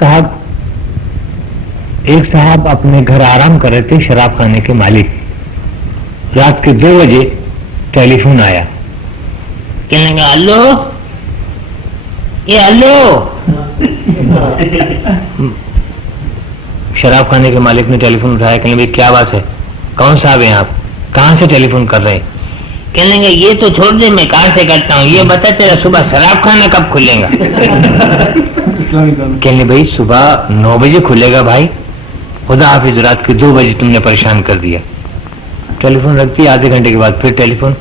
साहब, एक साहब अपने घर आराम कर रहे थे, शराब खाने के मालिक। रात के 2 बजे टेलीफोन आया। कहने लगा, हेलो, ये हेलो। शराब खाने के मालिक ने टेलीफोन उठाया। कहने भाई क्या बात है, कौन साहब हैं आप, कहाँ से टेलीफोन कर रहे हैं? कहने लगे, ये तो छोड़ दे, मैं कहाँ से करता हूँ, ये बता तेरा सुबह शराब खाना कब खुलेगा? कहने भाई सुबह 9 बजे खुलेगा भाई। खुदा हाफिज, रात के 2 बजे तुमने परेशान कर दिया। टेलीफोन रखती, आधे घंटे के बाद फिर टेलीफोन,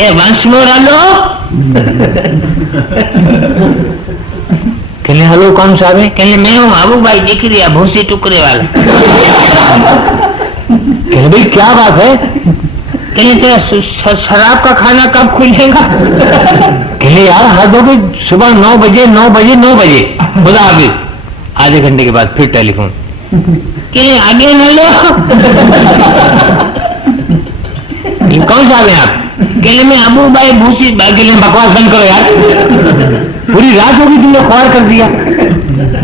ए वंस मोर हेलो। कहने हेलो, कौन साहब है? कहने मैं हूँ अबू भाई जिक्रिया, भूसी टुकड़े वाला। कहने भाई क्या बात है? कहने तेरा शराब का खाना कब खुलेगा? कहने यार हद हो गई, सुबह 9 बजे 9 बजे 9 बजे। खुदा हाफिज, आधे घंटे के बाद फिर टेलीफोन। कहने आगे न लो। कौन साहब है आप? कहने में अबू भाई भूसी। कहने बकवास बंद करो यार, पूरी रात होगी तुमने ख्वार कर दिया।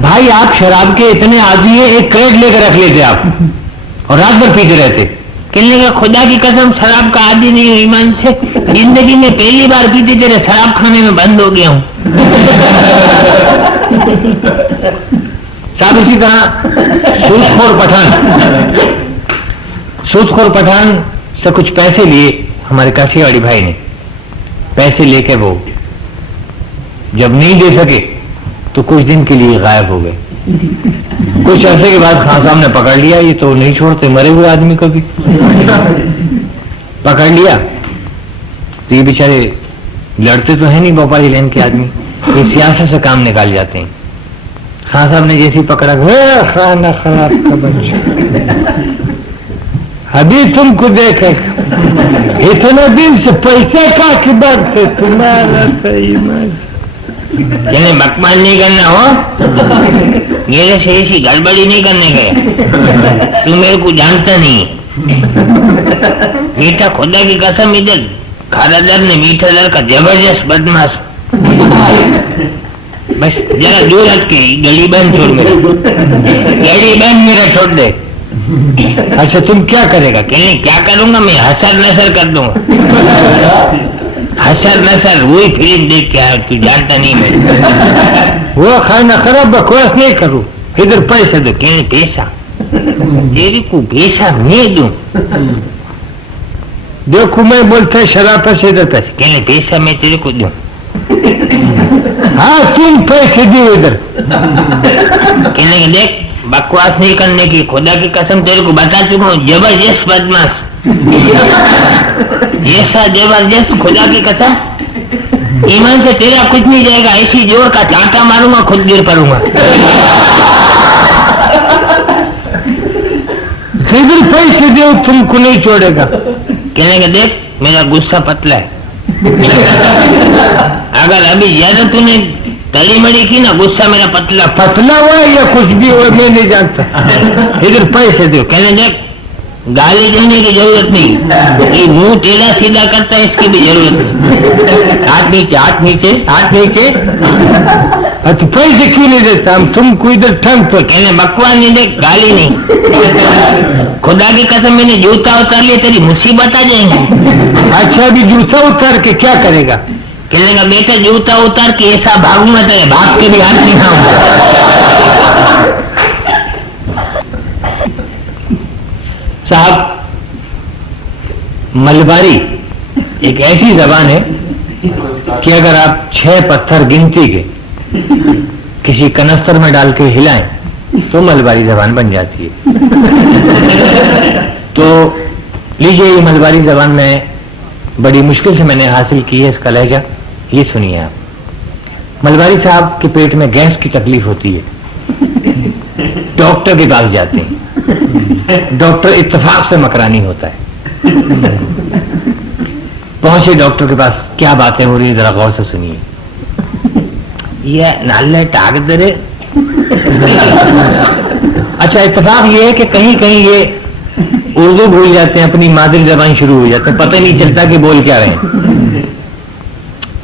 भाई आप शराब के इतने आदमी हैं, एक क्रेट लेकर रख लेते आप और रात भर पीते रहते। कहने का खुदा की कसम शराब का आदि नहीं हूं, ईमान से जिंदगी में पहली बार पीते तेरे शराब खाने में बंद हो गया हूं। साहब इसी तरह सूदखोर पठान से कुछ पैसे लिए हमारे काठियावाड़ी भाई ने। पैसे लेके वो जब नहीं दे सके तो कुछ दिन के लिए गायब हो गए। कुछ अर्से के बाद खान साहब ने पकड़ लिया, ये तो नहीं छोड़ते मरे हुए आदमी को भी। पकड़ लिया तो ये बेचारे लड़ते तो है नहीं, भोपाली लेन के आदमी, ये सियासत से काम निकाल जाते हैं। खान साहब ने जैसे ही पकड़ा, खाना खराब का बच्चा, अभी तुमको देखे इतने दिन से पैसे का की बात है तुम्हारा सही में। यानी बकवास नहीं करना हो, मेरे से ऐसी गड़बड़ी नहीं करने गया, तू मेरे को जानता नहीं। मीठा खुदा की कसम, इधर खारादर ने मीठा दर का जबरदस्त बदमाश। बस जरा दूर हट के गली बंद छोड़, मेरा गली बंद मेरा छोड़ दे। अच्छा तुम क्या करेगा? कहने क्या करूंगा मैं, हसर नसर कर दूंगा। हसर नसर वही फिल्म देख के आया, तू जानता नहीं मैं। वो खाना खराब बकवास नहीं करूं, इधर पैसा दो। कहने पैसा तेरी को पैसा मैं दूं? देखो मैं बोलता है शराब पैसे देता है। कहने पैसा मैं तेरे को दूं? हाँ तुम पैसे दो इधर। कहने देख बकवास नहीं करने की, खुदा की कसम तेरे को बता चुका हूँ, जबरदस्त बदमाश, ऐसा जबरदस्त, खुदा की कसम ईमान से तेरा कुछ नहीं जाएगा, ऐसी जोर का चांटा मारूंगा खुद गिर पड़ूंगा। फिर पैसे दो, तुमको नहीं छोड़ेगा। कहने का देख मेरा गुस्सा पतला है, अगर अभी ज्यादा तूने तली मड़ी की ना, गुस्सा मेरा पतला हुआ या कुछ भी हुआ मैं नहीं जानता, इधर पैसे दो। कहने देख गाली देने की जरूरत नहीं, ये मुंह टेढ़ा सीधा करता है इसकी भी जरूरत नहीं। हाथ नीचे हाथ नीचे हाथ नीचे। अच्छा पैसे क्यों नहीं देता हम तुमको इधर ठंड तो? कहने बकवास नहीं, देख गाली नहीं, खुदा की कसम मैंने जूता उतार लिया तेरी मुसीबत आ जाएंगी। अच्छा अभी जूता उतार के क्या करेगा? कहने का बेटा जूता उतार के ऐसा भागूंगा तेरे भाग के भी हाथ नहीं खाऊंगा। साहब मलबारी एक ऐसी जबान है कि अगर आप 6 पत्थर गिनती के किसी कनस्तर में डाल के हिलाएं तो मलबारी जबान बन जाती है। तो लीजिए ये मलबारी जबान में बड़ी मुश्किल से मैंने हासिल की है, इसका लहजा ये सुनिए आप। मलबारी साहब के पेट में गैस की तकलीफ होती है, डॉक्टर के पास जाते हैं, डॉक्टर इत्तेफाक से मकरानी होता है। पहुंचे डॉक्टर के पास, क्या बातें हो रही है जरा गौर से सुनिए। ये नाले टाग दरे। अच्छा इत्तेफाक ये है कि कहीं कहीं ये उर्दू भूल जाते हैं, अपनी मादरी जबान शुरू हो जाते हैं, पता नहीं चलता कि बोल क्या रहे हैं।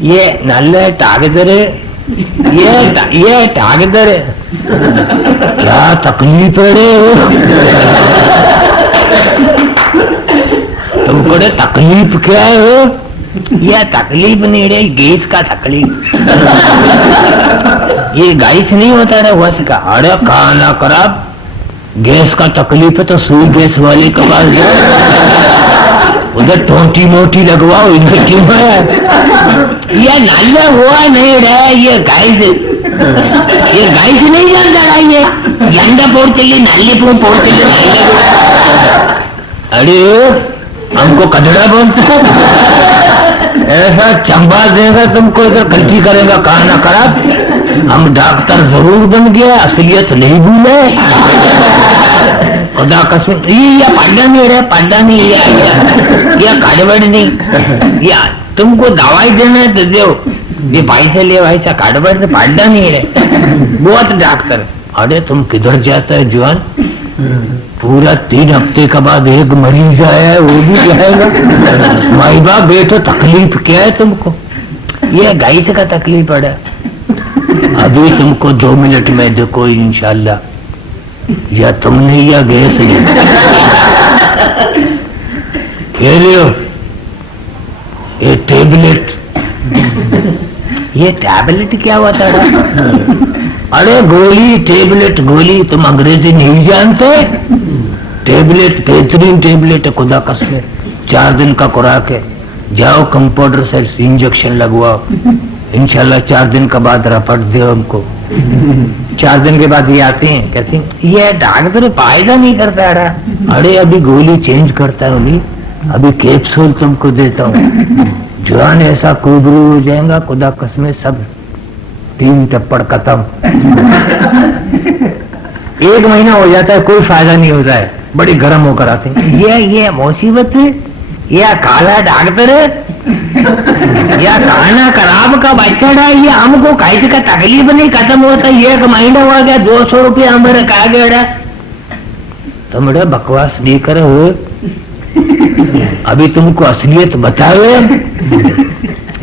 ये नाले टाग दरे ये ताकदर है, क्या तकलीफ है रे तुमको रे, तकलीफ क्या है हो? यह तकलीफ नहीं रे, गैस का तकलीफ। ये गैस नहीं होता रे वस का। अरे खाना खराब, गैस का तकलीफ है तो सुई गैस वाले के पास जाओ, उधर टोटी मोटी लगवाओ, इधर क्यों है? ये नाला हुआ नहीं रहा, ये गैस नहीं जानता रहा, ये गंदा पोड़चल्ली नाली पोड़चल्ली। अरे हमको कचड़ा बोलते, ऐसा चंबा देगा तुमको, इधर गलती करेगा खाना खराब। हम डॉक्टर जरूर बन गया, असलियत नहीं भूले। खुदा कसम, ये पाड्डा नहीं रहा, पाड्डा नहीं, ये काटबड़ नहीं, या तुमको दवाई देना है तो दो, ये भाई से ले भाई से, काटबड़ से पाड्डा नहीं रहे बहुत डॉक्टर। अरे तुम किधर जाता है जवान? पूरा 3 हफ्ते के बाद एक मरीज आया है, वो भी जाएगा। माई बाप बेटो, तकलीफ क्या है तुमको? ये गैस का तकलीफ पड़ा। अभी तुमको 2 मिनट में देखो इंशाल्लाह, या तुमने या गैस नहीं खेलियो। ये टैबलेट क्या होता है? अरे गोली, टैबलेट गोली, तुम अंग्रेजी नहीं जानते? टैबलेट बेहतरीन टैबलेट है, खुदा कसम, 4 दिन का खुराक है। जाओ कंपाउंडर से इंजेक्शन लगवाओ, इंशाल्लाह 4 दिन के बाद रपट दो हमको। 4 दिन के बाद ये आते हैं, कहते हैं ये डॉक्टर फायदा नहीं करता रहा। अरे अभी गोली चेंज करता है, अभी कैप्सूल तुमको देता हूँ, जवान ऐसा कुबरू हो जाएगा, खुदा कसम, सब 3 टप्पड़ खत्म। 1 महीना हो जाता है, कोई फायदा नहीं होता है, बड़ी गर्म होकर आते हैं। ये मुसीबत है, या काला डॉक्टर है, या खाना खराब का बच्चा है, ये हमको कैसे का तकलीफ नहीं खत्म होता। 1 महीना हो गया, 200 रुपया हमारे कहा गया। तो मेरा बकवास नहीं करे हो, अभी तुमको असलियत बताओ।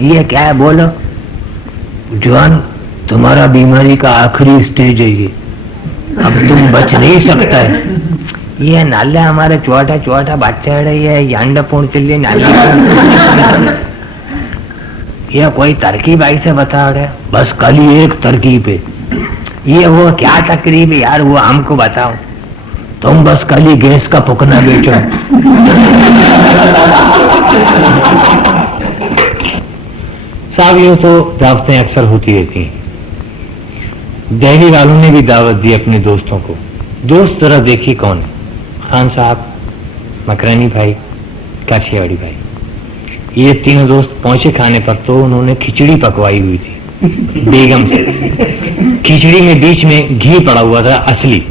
ये क्या है बोलो? जवान, तुम्हारा बीमारी का आखिरी स्टेज है ये, अब तुम बच नहीं सकता है। ये नाला हमारे छोटा छोटा बच्चा है, ये यांडा पूर्ण चलिए नाला। ये कोई तरकीब ऐसे बता रहे? बस कल ही एक तरकीब है। ये वो क्या तकरीब है यार, वो हमको बताओ। तुम बस कल ही गैस का फुकना बेचो। साथियों, तो दावतें अक्सर होती रहती हैं। दिल्ली वालों ने भी दावत दी अपने दोस्तों को। दोस्त जरा देखिए कौन है? खान साहब, मकरानी भाई, काशियावाड़ी भाई। ये 3 दोस्त पहुंचे खाने पर तो उन्होंने खिचड़ी पकवाई हुई थी बेगम से। खिचड़ी में बीच में घी पड़ा हुआ था असली,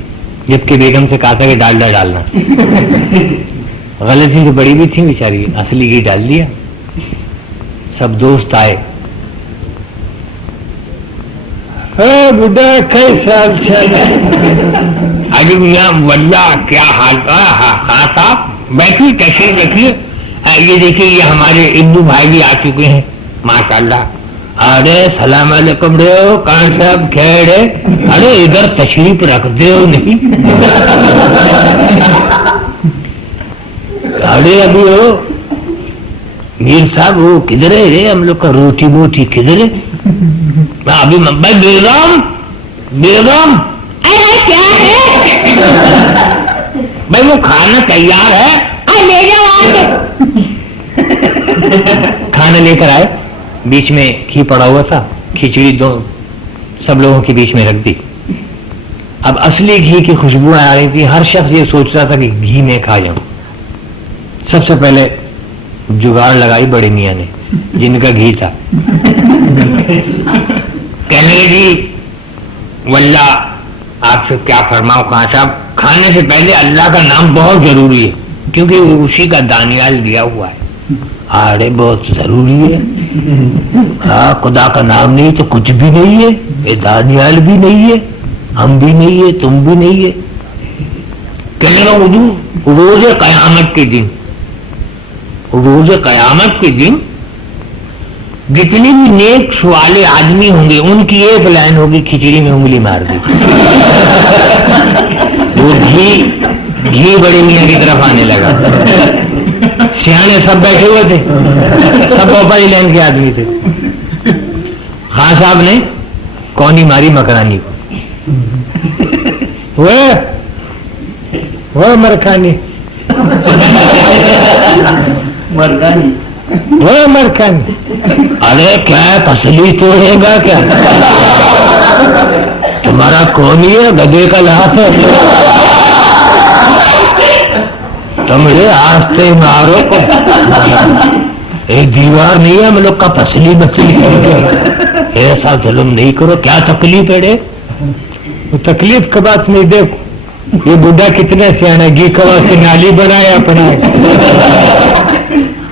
जबकि बेगम से कहा था कि डालडा डालना। गलती तो बड़ी भी थी बेचारी, असली घी डाल दिया। सब दोस्त आए, बुढ़ा कैसा? अरे मियां वल्ला क्या हाल? हाँ साहब बैठिए, कैसे बैठिए। ये देखिए, ये हमारे इब्बू भाई भी आ चुके हैं माशाल्लाह। अरे सलाम अलैकुम रे, कान साहब खैर है? अरे इधर तशरीफ रख दे नहीं। अरे अभी हो मीर साहब, वो किधर है रे? हम लोग का रोटी मोटी किधर है? अभी भाई बेगम, बेगम क्या है? भाई वो खाना तैयार है, ले जाओ। खाना लेकर आए, बीच में घी पड़ा हुआ था, खिचड़ी दो सब लोगों के बीच में रख दी। अब असली घी की खुशबू आ रही थी, हर शख्स ये सोच रहा था कि घी में खा जाऊं। सबसे पहले जुगाड़ लगाई बड़े मियाँ ने, जिनका घी था। कहने जी वल्ला आपसे क्या फरमाओ खान साहब, खाने से पहले अल्लाह का नाम बहुत जरूरी है, क्योंकि उसी का दानियाल दिया हुआ है। अरे बहुत जरूरी है। हाँ, खुदा का नाम नहीं तो कुछ भी नहीं है, ये दानियाल भी नहीं है, हम भी नहीं है, तुम भी नहीं है। कहने का रोज क़यामत के दिन, रोज क़यामत के दिन जितने भी नेक वाले आदमी होंगे उनकी एक लाइन होगी, खिचड़ी में उंगली मार दी। वो घी बड़े मियाँ की तरफ आने लगा। सियाने सब बैठे हुए थे, सब ऊपरी लाइन के आदमी थे। खान साहब ने कौनी मारी मकरानी को, वो मरकानी मरकानी वो मरकानी। अरे क्या पसली तोड़ेगा क्या? तुम्हारा कौन ही है? गधे का लाश है। तुमरे आस्ते मारो को, एक दीवार नहीं है हम लोग का पसली मछली। ऐसा जुल्म नहीं करो, क्या तकलीफ है? तकलीफ का बात नहीं, देखो ये बुढ़ा कितने सियाना, घी कवा से नाली बनाया अपना।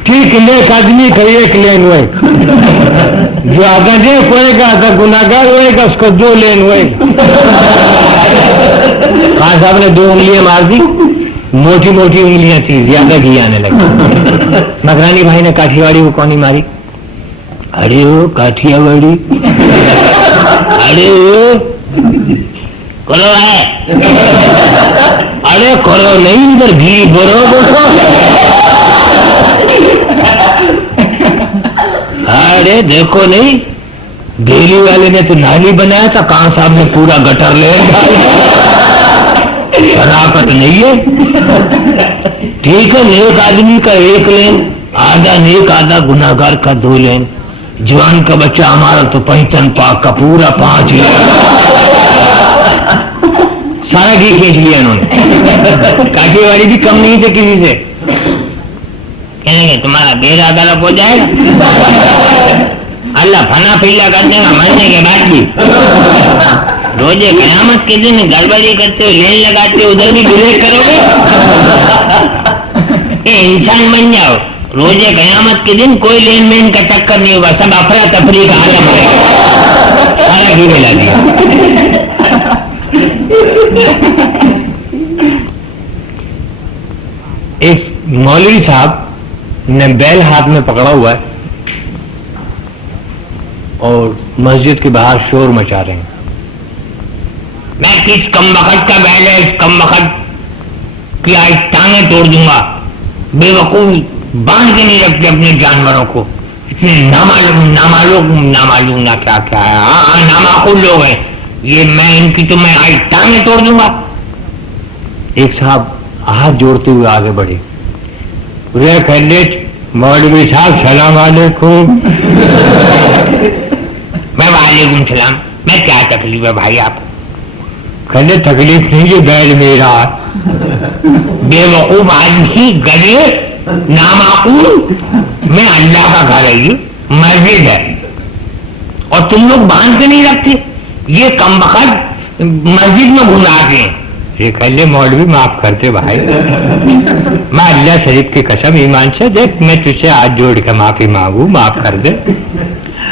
ठीक नेक आदमी का एक लेन हुए, जो आधा नेक होएगा आधा गुनाहगार होएगा, उसको 2 लेन होएगा। खान साहब ने 2 उंगलियां मार दी, मोटी मोटी उंगलियां थी, ज्यादा घी आने लगा। मकरानी भाई ने काठियावाड़ी को कौनी मारी। अरे वो काठियावाड़ी, अरे वो करो है, अरे करो नहीं, इधर घी भरो देखो। अरे देखो नहीं, डेली वाले ने तो नाली बनाया था, खान साहब ने पूरा गटर ले शराकत नहीं है। ठीक है, नेक आदमी का 1 लेन, आधा नेक आधा गुनाहगार का 2 लेन। जवान का बच्चा हमारा तो पैतन पाक का पूरा 5 लेन, सारा घी खींच लिया इन्होंने। काठियावाड़ी भी कम नहीं थे किसी से। कहेंगे तुम्हारा बेरा गलत हो जाएगा, अल्लाह फना फिल्ला कर देगा मरने के बाद भी। रोजे कयामत के दिन गड़बड़ी करते हो, लेन लगाते हो, उधर भी ब्रेक करोगे। इंसान बन जाओ, रोजे कयामत के दिन कोई लेन देन का टक्कर नहीं होगा, सब अफरा तफरी का आलम है। सारा घी मिला दिया। एक मौलवी साहब ने बैल हाथ में पकड़ा हुआ है और मस्जिद के बाहर शोर मचा रहे हैं। मैं किस कमबख्त का बैल है, इस कमबख्त की आज टांगें तोड़ दूंगा। बेवकूफ बांध के नहीं रखते अपने जानवरों को, इतने नामालूम ना क्या क्या है। हाँ नामाकुल लोग हैं ये, मैं इनकी तो मैं आज टांगें तोड़ दूंगा। एक साहब हाथ जोड़ते हुए आगे बढ़े, मौलवी साहब सलाम वालेकुम। मैं वालेकुम सलाम, मैं क्या तकलीफ है भाई आपको? कहने तकलीफ नहीं, ये बैल मेरा। बेवकूफ आदमी, गधे, नामाकुल, मैं अल्लाह का घर है, ये मस्जिद है और तुम लोग बांध के नहीं रखते, ये कमबख्त मस्जिद में घुमाते हैं। ये कहले मौलवी माफ करते भाई, मैं अल्लाह शरीफ की कसम ईमान से, देख मैं तुझसे हाथ जोड़ के माफी मांगू, माफ कर दे।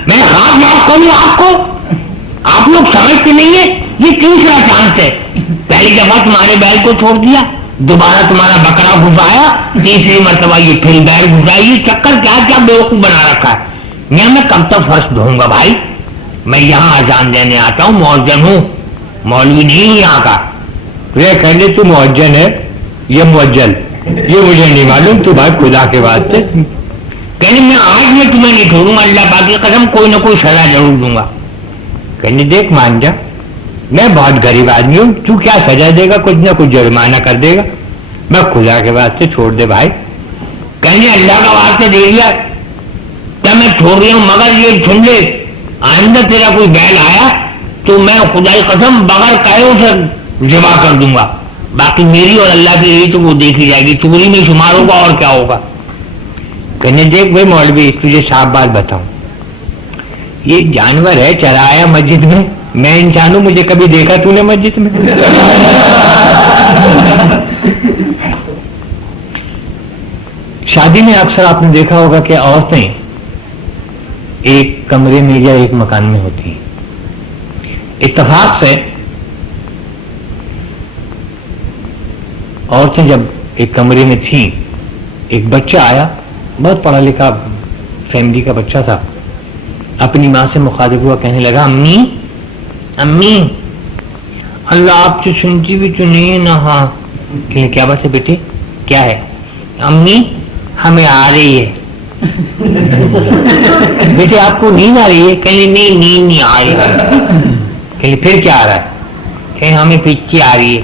मैं हाथ माफ करूं आपको? आप लोग समझते नहीं है, ये 3रा चांस है। पहली दफा तुम्हारे बैल को छोड़ दिया, दोबारा तुम्हारा बकरा घुसाया, 3री मरतबा ये फिर बैल घुसाया। ये चक्कर क्या क्या बेवकूफ बना रखा है। मैं कब तक फर्श धोऊंगा भाई? मैं यहाँ अजान देने आता हूँ, मौजन हूँ, मौलवी नहीं हूँ यहाँ का। वे कहने तू मुअज्जन है, ये मुअज्जल, ये मुझे नहीं मालूम, तू भाई खुदा के वास्ते। कहने मैं आज में तुम्हें नहीं छोड़ूंगा, अल्लाह पाक की कसम कोई ना कोई सजा जरूर दूंगा। कहने देख मान जा, मैं बहुत गरीब आदमी हूँ, तू क्या सजा देगा? कुछ ना कुछ जुर्माना कर देगा, मैं खुदा के वास्ते छोड़ दे भाई। कहने अल्लाह का वास्ते दे दिया क्या मैं छोड़ रही हूँ, मगर ये सुन ले, आइंदा तेरा कोई बैल आया तो मैं खुदा की कसम बगैर कहे उसे जमा कर दूंगा। बाकी मेरी और अल्लाह की यही तो वो देखी जाएगी, चोरी में शुमार होगा और क्या होगा। कहने देख भाई मौलवी, तुझे साफ बात बताऊं, ये जानवर है चराया मस्जिद में, मैं इंसान हूं, मुझे कभी देखा तूने मस्जिद में? शादी में अक्सर आपने देखा होगा कि औरतें एक कमरे में या एक मकान में होती हैं। इत्तेफाक से औरतें जब एक कमरे में थी, एक बच्चा आया, बहुत पढ़ा लिखा फैमिली का बच्चा था, अपनी माँ से मुखातिब हुआ, कहने लगा अम्मी अम्मी, अल्लाह आपसे सुनती भी तो नहीं है ना। हाँ, क्या बात है बेटे, क्या है? अम्मी हमें आ रही है। बेटे आपको नींद आ रही है? कहले नहीं, नींद नहीं आ रही है। कहले फिर क्या आ रहा है? कहीं हमें पिच्ची आ रही है।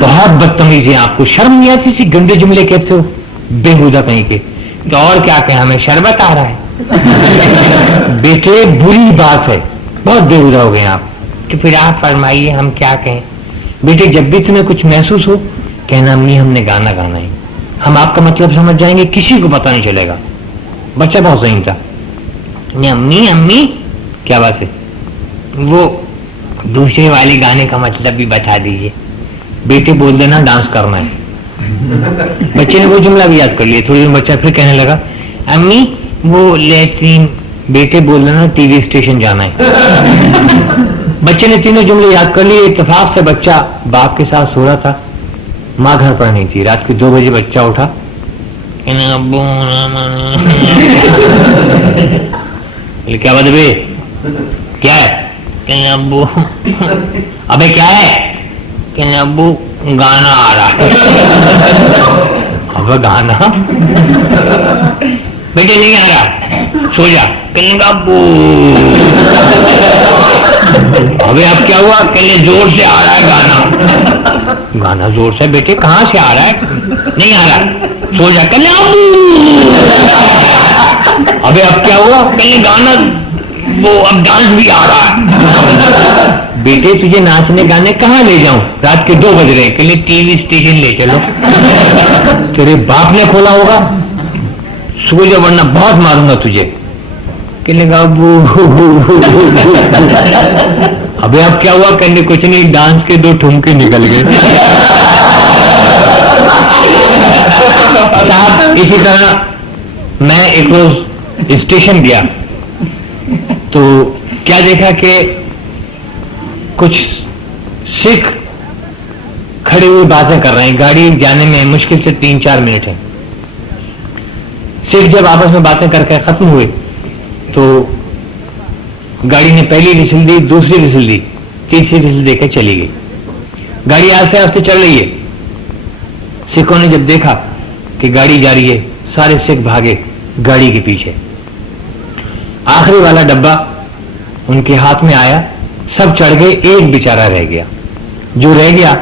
बहुत बदतमीज है, आपको शर्म नहीं आती? सी गंदे जुमले कहते हो बेहुदा कहीं के। तो और क्या कहें, हमें शरबत आ रहा है। बेटे बुरी बात है, बहुत बेहुदा हो गए आप। तो फिर आप फरमाइए हम क्या कहें? बेटे जब भी तुम्हें कुछ महसूस हो कहना अम्मी हमने गाना गाना है, हम आपका मतलब समझ जाएंगे, किसी को पता नहीं चलेगा। बच्चा बहुत सही था। अम्मी अम्मी क्या बात है? वो दूसरे वाले गाने का मतलब भी बता दीजिए। बेटे बोल देना डांस करना है। बच्चे ने वो जुमला भी याद कर लिया। थोड़ी देर बच्चा फिर कहने लगा अम्मी वो लेट्रिन। बेटे बोल देना टीवी स्टेशन जाना है। बच्चे ने तीनों जुमले याद कर लिए। इत्तेफाक से बच्चा बाप के साथ सो रहा था, माँ घर पर नहीं थी। रात के 2 बजे बच्चा उठा, क्या बात बे, क्या है? अब्बू। अबे क्या है? अब्बू गाना आ रहा है। अब गाना बेटे नहीं आ रहा, सो जा। अब्बू। अबे अब क्या हुआ? कहले जोर से आ रहा है गाना। गाना जोर से? बेटे कहाँ से आ रहा है? नहीं आ रहा, सो जा। कहले अब्बू। अबे अब क्या हुआ? कहले गाना वो अब डांस भी आ रहा है। बेटे तुझे नाचने गाने कहाँ ले जाऊं? रात के 2 बज रहे। कहले टीवी स्टेशन ले चलो। तेरे बाप ने खोला होगा, सो जा वरना बहुत मारूंगा तुझे। कहने लगा अबे अब क्या हुआ? कहने कुछ नहीं, डांस के 2 ठुमके निकल गए। इसी तरह मैं एक रोज स्टेशन गया तो क्या देखा कि कुछ सिख खड़े हुए बातें कर रहे हैं। गाड़ी जाने में मुश्किल से 3-4 मिनट है। सिख जब आपस में बातें करके खत्म हुए तो गाड़ी ने पहली विसल दी, दूसरी विसल दी, तीसरी विसल देकर चली गई। गाड़ी आस्ते आस्ते चल रही है। सिखों ने जब देखा कि गाड़ी जा रही है, सारे सिख भागे गाड़ी के पीछे। आखिरी वाला डब्बा उनके हाथ में आया, सब चढ़ गए, एक बेचारा रह गया। जो रह गया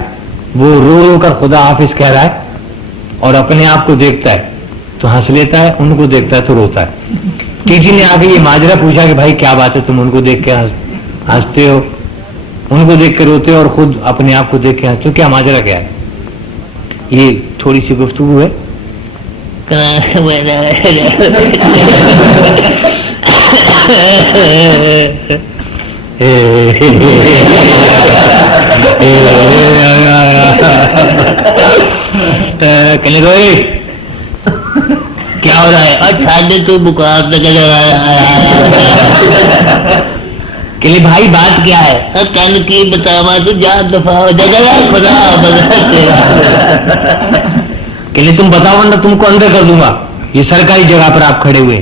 वो रो रो कर खुदा हाफिज कह रहा है और अपने आप को देखता है तो हंस लेता है, उनको देखता है तो रोता है। टीटी ने आके ये माजरा पूछा कि भाई क्या बात है, तुम उनको देख के हंसते हो, उनको देख के रोते हो और खुद अपने आप को देख के हंसते हो, क्या माजरा क्या है? ये थोड़ी सी गुफ्तगू है। कहने को क्या हो रहा है? अच्छा दे तू बुखार कहले भाई बात क्या है? कल की बतावा तू जा दफा हो जगह खुदा कहले तुम बताओ वरना तुमको अंदर कर दूंगा। ये सरकारी जगह पर आप खड़े हुए,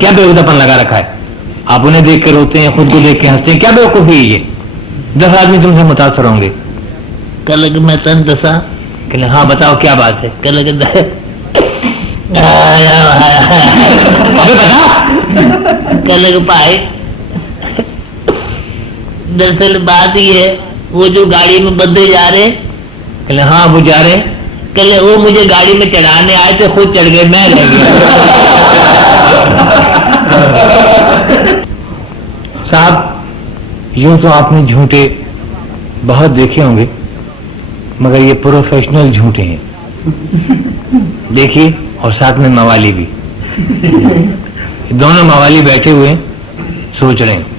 क्या बेवकूफपन लगा रखा है? आप उन्हें देख के रोते हैं, खुद को देख के हंसते हैं, क्या बेवकूफी है ये? 10 आदमी तुमसे मुतासर होंगे। कल मैं तन दसा। कहले हाँ बताओ क्या बात है? कल बता। कल भाई दरअसल बात ये है, वो जो गाड़ी में बंदे जा रहे हैं। कहले हाँ वो जा रहे हैं। कहले वो मुझे गाड़ी में चढ़ाने आए थे, खुद चढ़ गए, मैं रह गया। साहब यूं तो आपने झूठे बहुत देखे होंगे मगर ये प्रोफेशनल झूठे हैं, देखिए। और साथ में मवाली भी। दोनों मवाली बैठे हुए हैं, सोच रहे हैं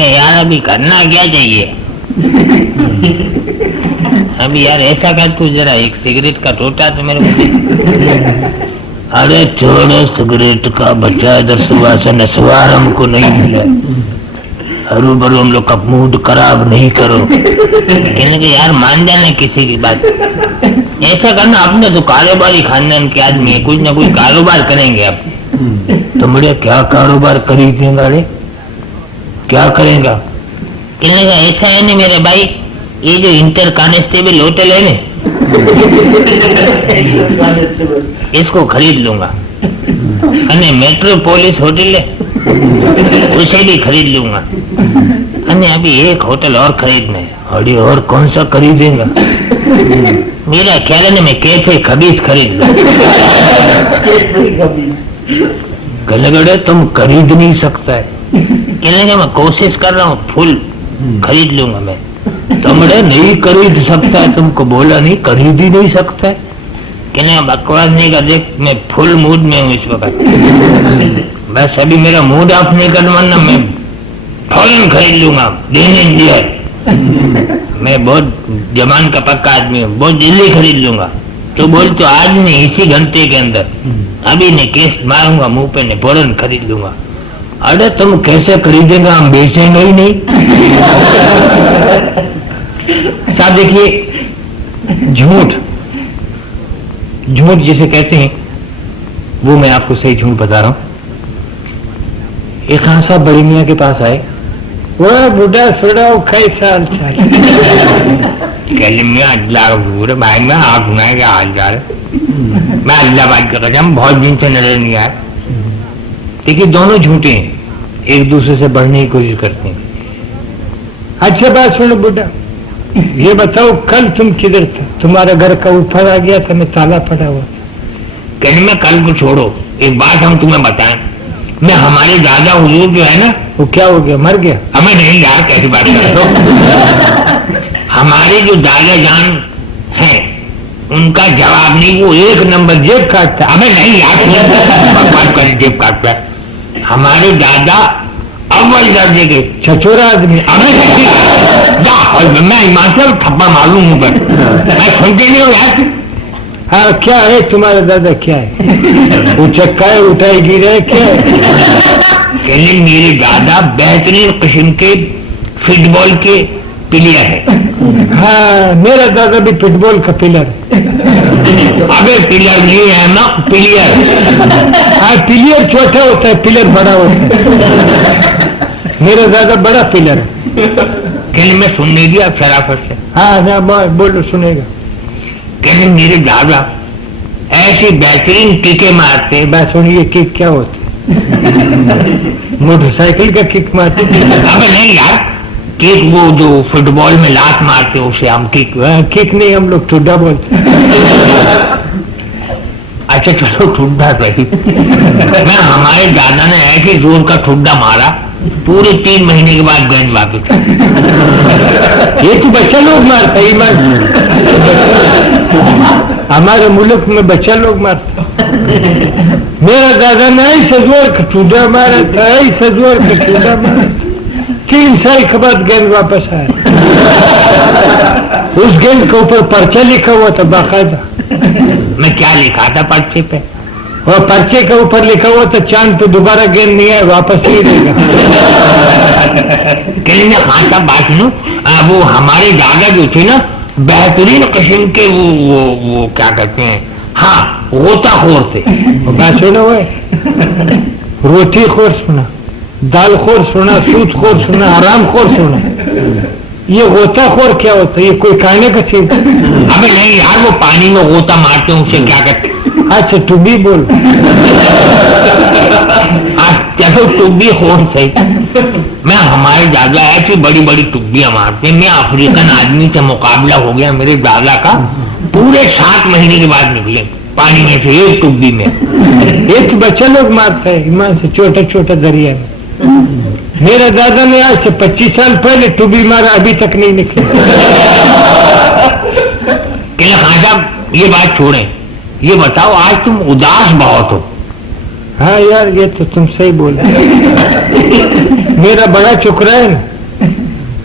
यार अभी करना क्या चाहिए? अभी यार ऐसा कर, तू जरा एक सिगरेट का टोटा तो मेरे को। अरे छोड़ो सिगरेट का बच्चा, इधर सुबह से नसवार हमको नहीं मिला। हरू भरू हम लोग का मूड खराब नहीं करो। कहने के यार मान जाने किसी की बात, ऐसा करना, अपने तो कारोबारी खानदान के आदमी है, कुछ ना कुछ कारोबार करेंगे आप। तो मुझे क्या कारोबार खरीदेगा रे, क्या करेगा? कहने का ऐसा है ना मेरे भाई, ये जो इंटर कांस्टेबल होटल है ना, इसको खरीद लूंगा, अने मेट्रोपोलिस होटल है उसे भी खरीद लूंगा, अने अभी एक होटल और खरीदना है। अरे और कौन सा खरीदेगा? मेरा ख्याल है ना मैं कैफे खबीज खरीद लूं। गलगड़े तुम खरीद नहीं सकता है। कहने का मैं कोशिश कर रहा हूँ, फुल खरीद लूंगा मैं। तुमने नहीं खरीद सकता है, तुमको बोला नहीं खरीद ही नहीं सकता है। कहने बकवास नहीं कर, देख मैं फुल मूड में हूँ इस वक्त, बस अभी मेरा मूड ऑफ नहीं करवाना, मैं फौरन खरीद लूंगा, दिन इन दियर। मैं बहुत जवान का पक्का आदमी हूँ, बहुत जल्दी खरीद लूंगा। तो बोल तो आज नहीं, इसी घंटे के अंदर, अभी नहीं केस मारूंगा मुंह पे, नहीं फौरन खरीद लूंगा। अरे तुम कैसे खरीदेगा, हम बेचेंगे ही नहीं। साहब देखिए, झूठ जिसे कहते हैं वो मैं आपको सही झूठ बता रहा हूं। एक खान साहब बड़ी मियाँ के पास आए, वो बुढ़ा सुनाओ कैसा हाल चाल? कहले मियाँ अल्लाह बुरे भाई में आप सुनाए क्या हाल चाल? मैं अल्लाह बात कर रहा हूँ, बहुत दिन से नजर नहीं आया। देखिए दोनों झूठे हैं, एक दूसरे से बढ़ने की कोशिश करते हैं। अच्छा बात सुनो बुढ़ा, ये बताओ कल तुम किधर थे? तुम्हारा घर का ऊपर आ गया था, मैं ताला पड़ा हुआ था। कहने में कल को छोड़ो, एक बात हम तुम्हें बताएं, मैं हमारे दादा हुजूर जो है ना, वो क्या हो गया, मर गया? हमें नहीं यार, कैसी बात कर रहे हो? हमारे जो दादा जान हैं उनका जवाब नहीं, वो एक नंबर जेब काटता। हमें नहीं यार, बकवास कर, जेब काटता है। हमारे दादा अव्वल दर्जे के छछोरा आदमी, मैं हिमाचल थप्पड़ मालूम हूँ, मैं सुनते नहीं हूँ यार। हाँ क्या है तुम्हारा दादा, क्या है? वो चक्का है, उठाई गिरा है, क्या है? कहने मेरे दादा बेहतरीन किस्म के फुटबॉल के प्लेयर है। हाँ मेरा दादा भी फुटबॉल का प्लेयर है। अबे प्लेयर नहीं है ना, प्लेयर। हाँ प्लेयर छोटा होता है, प्लेयर बड़ा होता है। मेरा दादा बड़ा प्लेयर है। कहने में सुन नहीं दिया शराफत से? हाँ बोलो सुनेगा। कहने मेरे दादा ऐसी बेहतरीन किके मारते। बात सुनिए, किक क्या होती? मोटरसाइकिल का किक मारते? अबे नहीं यार, किक वो जो फुटबॉल में लात मारते उसे हम किक नहीं, हम लोग ठुड्डा बोलते। अच्छा चलो ठुड्डा सही। मैं हमारे दादा ने ऐसे जोर का ठुड्डा मारा, पूरे 3 महीने के बाद गेंद वापस। ये तो बच्चा लोग मारता है, हमारे मुल्क में बच्चा लोग मारता। मेरा दादा ने ऐसे जोर का ठुड्डा मारा था, ऐसे जोर का ठुड्डा मारा, 3 साल के बाद गेंद वापस आया। उस गेंद के ऊपर पर्चा लिखा हुआ था बाकायदा। मैं क्या लिखा था पर्चे पे? और पर्चे के ऊपर लिखा हुआ था चांद पे दोबारा गेंद नहीं आए, वापस नहीं देगा। कहने हाँ सब बात सुनो, वो हमारे दादा जो थे ना, बेहतरीन किस्म के वो क्या कहते हैं, हाँ गोताखोर थे। बात सुनो, रोटी खोर सुना, दाल खोर सुना, सूद खोर सुना, हराम खोर सुना। ये गोताखोर क्या होता है? ये कोई खाने का चीज? अबे नहीं यार, वो पानी में गोता मारते हैं, उसे क्या कहते हैं? अच्छा तू भी बोल। चलो टुब्बी खोर सही। मैं हमारे दादा ऐसी बड़ी बड़ी टुब्बियां मारते। मैं अफ्रीकन आदमी से मुकाबला हो गया मेरे दादा का, पूरे 7 महीने के बाद निकले पानी में से एक टुब्बी में। एक बच्चा लोग मारता है ईमान से, छोटा छोटा दरिया में। मेरे दादा ने आज से 25 साल पहले टुब्बी मारा, अभी तक नहीं निकले। हाँ साहब ये बात छोड़े, ये बताओ आज तुम उदास बहुत हो। हाँ यार ये तो तुम सही बोल। मेरा बड़ा चुकरा है ना,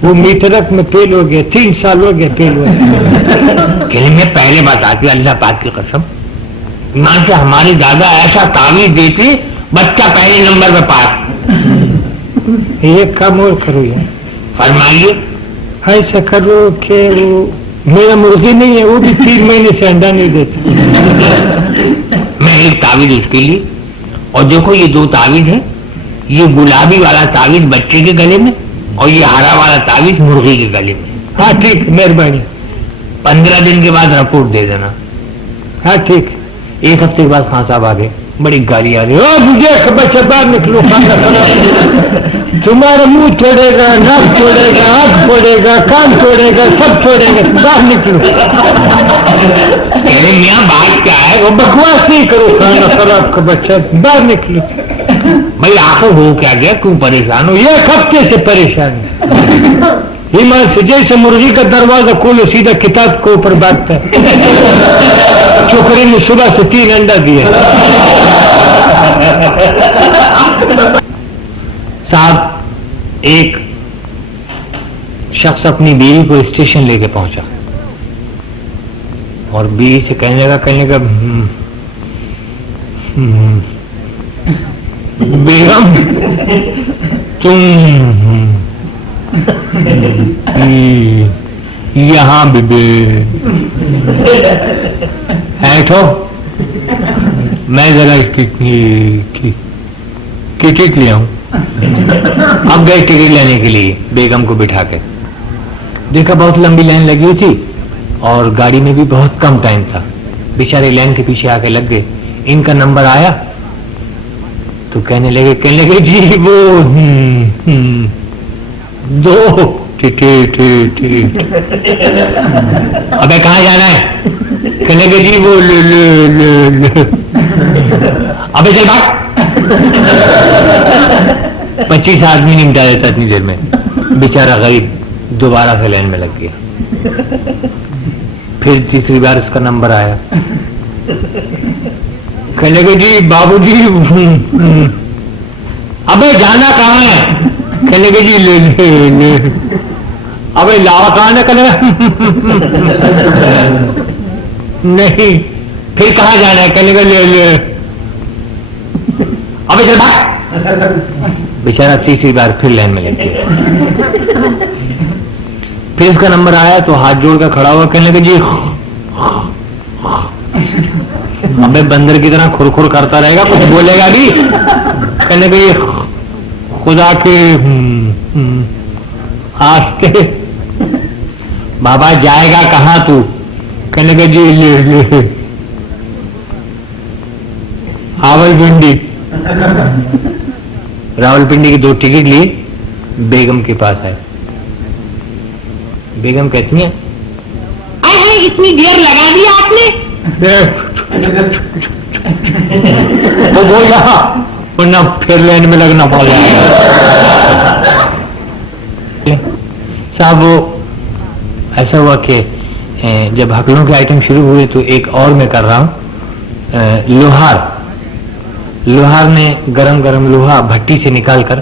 वो मीटरक में फेल हो गया, 3 साल हो गया फेल हुआ। कहने में पहले बताती अल्लाह पाक की कसम, ईमान से हमारे दादा ऐसा तावीज देते बच्चा पहले नंबर पे पास। एक काम और करो यार, फरमाइए। ऐसा करो कि वो मेरा मुर्गी नहीं है, वो भी 3 महीने से अंडा नहीं देता। मैं एक तावीज उसके लिए, और देखो ये 2 तावीज है, ये गुलाबी वाला तावीज बच्चे के गले में और ये हरा वाला तावीज मुर्गी के गले में। हाँ ठीक, मेहरबानी। 15 दिन के बाद रिपोर्ट दे देना। हाँ ठीक। 1 हफ्ते के बाद खान साहब आ गए, बड़ी गाली आ रही है, मुझे बच्चा बाहर निकलो, तुम्हारा मुंह तोड़ेगा, नाक तोड़ेगा, आंख तोड़ेगा, कान तोड़ेगा, सब तोड़ेगा, बाहर निकलो। कहने मियाँ बात क्या है? वो बकवास नहीं करो, खाना खराब का बच्चा, बाहर निकलो। भाई आखिर हो क्या गया, क्यों परेशान हो? 1 हफ्ते से परेशान है। ईमान से जैसे मुर्गी का दरवाजा खोलो सीधा किताब के ऊपर बांटता है। छोकरी ने सुबह से 3 अंडा दिया। साहब, एक शख्स अपनी बीवी को स्टेशन लेके पहुंचा और बीवी से कहने लगा बेगम तुम यहाँ बैठो, मैं जरा टिकट ले आऊं। अब गए टिकट लेने के लिए, बेगम को बिठा के देखा बहुत लंबी लाइन लगी हुई थी और गाड़ी में भी बहुत कम टाइम था। बेचारे लाइन के पीछे आके लग गए। इनका नंबर आया तो कहने लगे जी वो 2 टिकट। अबे कहाँ जाना है? कहने लगे जी वो ले। अबे चल भाग। 25 आदमी नहीं मिटा देता इतनी देर में। बेचारा गरीब दोबारा से लाइन में लग गया। फिर तीसरी बार उसका नंबर आया, कहने लगे जी बाबूजी अबे जाना कहाँ है? कहने लगे जी ले। अबे लावा कहाँ है? कहने नहीं। फिर कहाँ जाना है? कहने लगे ले। अबे चल भाग। बेचारा तीसरी बार फिर लाइन में लग गया। फिर उसका नंबर आया तो हाथ जोड़ कर खड़ा हुआ, कहने लगे जी अबे बंदर की तरह खुरखुर करता रहेगा, कुछ बोलेगा भी? कहने लगे खुदा के आस्ते बाबा जाएगा कहाँ तू? कहने लगे जी ले। रावलपिंडी। रावलपिंडी की 2 टिकट लिए, बेगम के पास है। बेगम कहती है इतनी देर लगा दी आपने? वो बोला वरना फिर लाइन में लगना पड़ जाएगा। साहब वो ऐसा हुआ कि जब हकलों के आइटम शुरू हुए तो एक और मैं कर रहा हूँ। लोहार ने गरम गरम लोहा भट्टी से निकालकर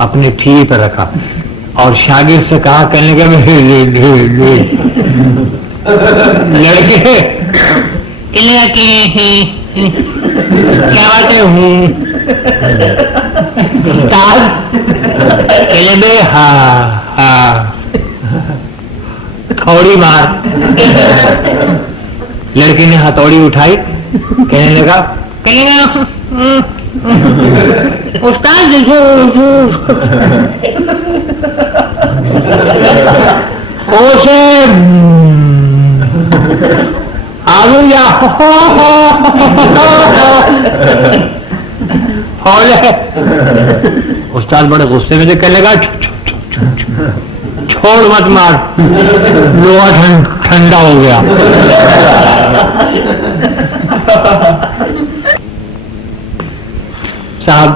अपने ठीए पर रखा और शागिर्द से कहा, कहने का लड़के क्या बात है? हाँ हथौड़ी मार। लड़की ने हथौड़ी उठाई, कहने लगा उस्ताद देखो ओसे आलू या उस्ताद बड़े गुस्से में से कहने लगा छोड़ मत मार, लोहा ठंडा हो गया। साहब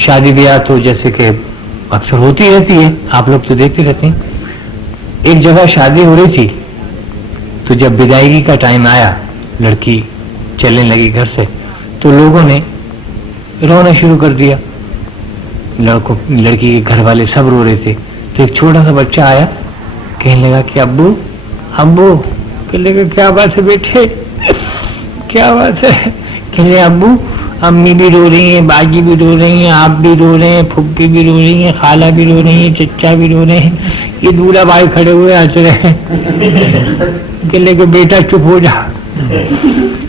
शादी ब्याह तो जैसे कि अक्सर होती रहती है, आप लोग तो देखते रहते हैं। एक जगह शादी हो रही थी तो जब विदायगी का टाइम आया, लड़की चलने लगी घर से, तो लोगों ने रोना शुरू कर दिया। लड़की के घर वाले सब रो रहे थे। तो एक छोटा सा बच्चा आया, कहने लगा कि अब्बू अब्बू। कहने लगा क्या बात है बेटे, क्या बात है? कहने अब्बू अम्मी भी रो रही हैं, बाजी भी रो रही हैं, आप भी रो रहे हैं, फुप्पी भी रो रही हैं, खाला भी रो रही हैं, चच्चा भी रो रहे हैं। ये दूल्हा भाई खड़े हुए हंस रहे हैं। कहने को बेटा चुप हो जा,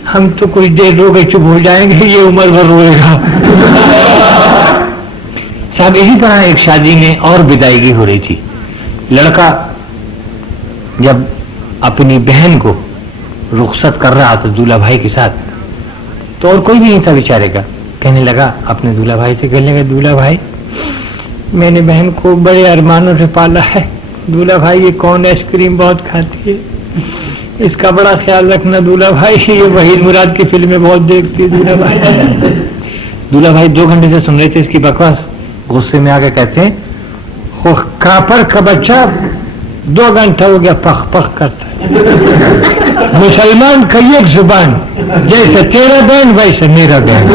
हम तो कुछ देर रो के चुप हो जाएंगे, ये उम्र भर रोएगा। साहब इसी तरह एक शादी में और विदायगी हो रही थी। लड़का जब अपनी बहन को रुखसत कर रहा था दूल्हा भाई के साथ, तो और कोई भी नहीं था बेचारे का। कहने लगा अपने दूल्हा भाई से, कहने लगा दूल्हा भाई मैंने बहन को बड़े अरमानों से पाला है। दूल्हा भाई ये कौन आइसक्रीम बहुत खाती है, इसका बड़ा ख्याल रखना दूल्हा भाई, ये वहीद मुराद की फिल्में बहुत देखती है दूल्हा भाई। दूल्हा भाई 2 घंटे से सुन रहे थे इसकी बकवास, गुस्से में आके कहते हैं कापर का बच्चा 2 घंटा हो गया पख पख करता है। मुसलमान का एक जुबान, जैसे तेरा बहन वैसे मेरा बहन।